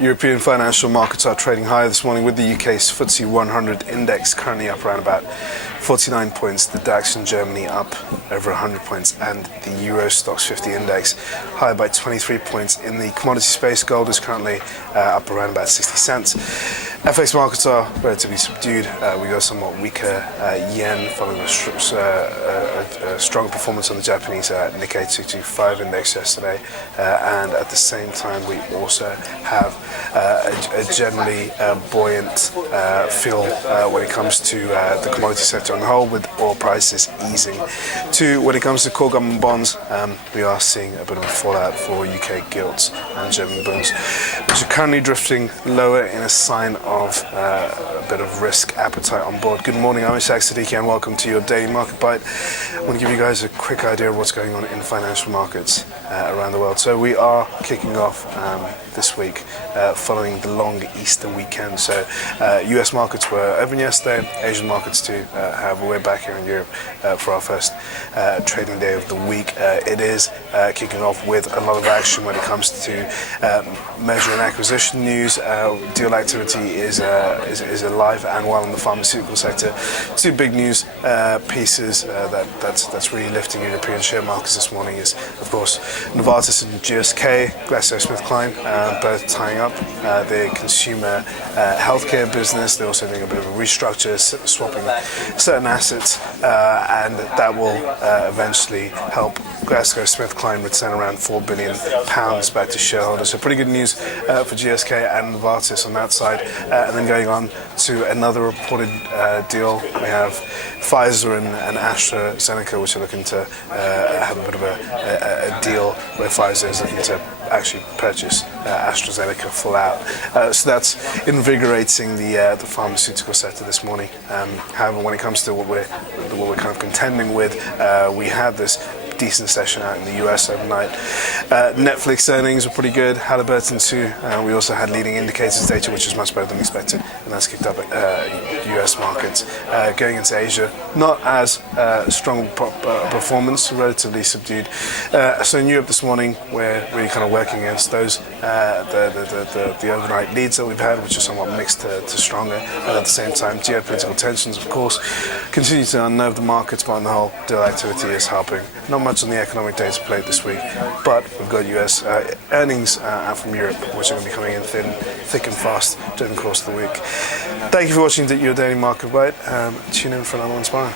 European financial markets are trading higher this morning with the UK's FTSE 100 index currently up around about 49 points, the DAX in Germany up over 100 points, and the Euro Stoxx 50 index higher by 23 points. In the commodity space, gold is currently up around about 60 cents. FX markets are relatively subdued. We got somewhat weaker yen following a strong performance on the Japanese Nikkei 225 index yesterday, and at the same time we also have a generally buoyant feel when it comes to the commodity sector on the whole, with oil prices easing. When it comes to core government bonds, we are seeing a bit of a fallout for UK gilts and German bonds, which are currently drifting lower in a sign of a bit of risk appetite on board. Good morning, I'm Ishaq Siddiqui and welcome to your daily market bite. I want to give you guys a quick idea of what's going on in financial markets around the world. So we are kicking off this week following the long Easter weekend. So US markets were open yesterday, Asian markets too. However, we're back here in Europe for our first trading day of the week. It is kicking off with a lot of action when it comes to merger and acquisition news. Deal activity is alive and well in the pharmaceutical sector. Two big news pieces that's really lifting European share markets this morning is, of course, Novartis and GSK, GlaxoSmithKline, both tying up their consumer healthcare business. They're also doing a bit of a restructure, swapping certain assets, and that will eventually help GlaxoSmithKline return around £4 billion back to shareholders. So pretty good news for GSK and Novartis on that side. And then going on to another reported deal, we have Pfizer and AstraZeneca, which are looking to have a bit of a deal where Pfizer is looking to actually purchase AstraZeneca full out. So that's invigorating the pharmaceutical sector this morning. However, when it comes to what we're kind of contending with, we had this decent session out in the US overnight. Netflix earnings were pretty good. Halliburton too. We also had leading indicators data, which is much better than expected, and that's kicked up US markets. Going into Asia, not as strong performance, relatively subdued. So in Europe this morning, we're really kind of working against those the overnight leads that we've had, which are somewhat mixed to stronger. And at the same time, geopolitical tensions, of course, continue to unnerve the markets, but on the whole, deal activity is helping. Not much on the economic data played this week, but we've got US earnings out from Europe, which are going to be coming in thick and fast during the course of the week. Thank you for watching your daily market bite. Tune in for another one tomorrow.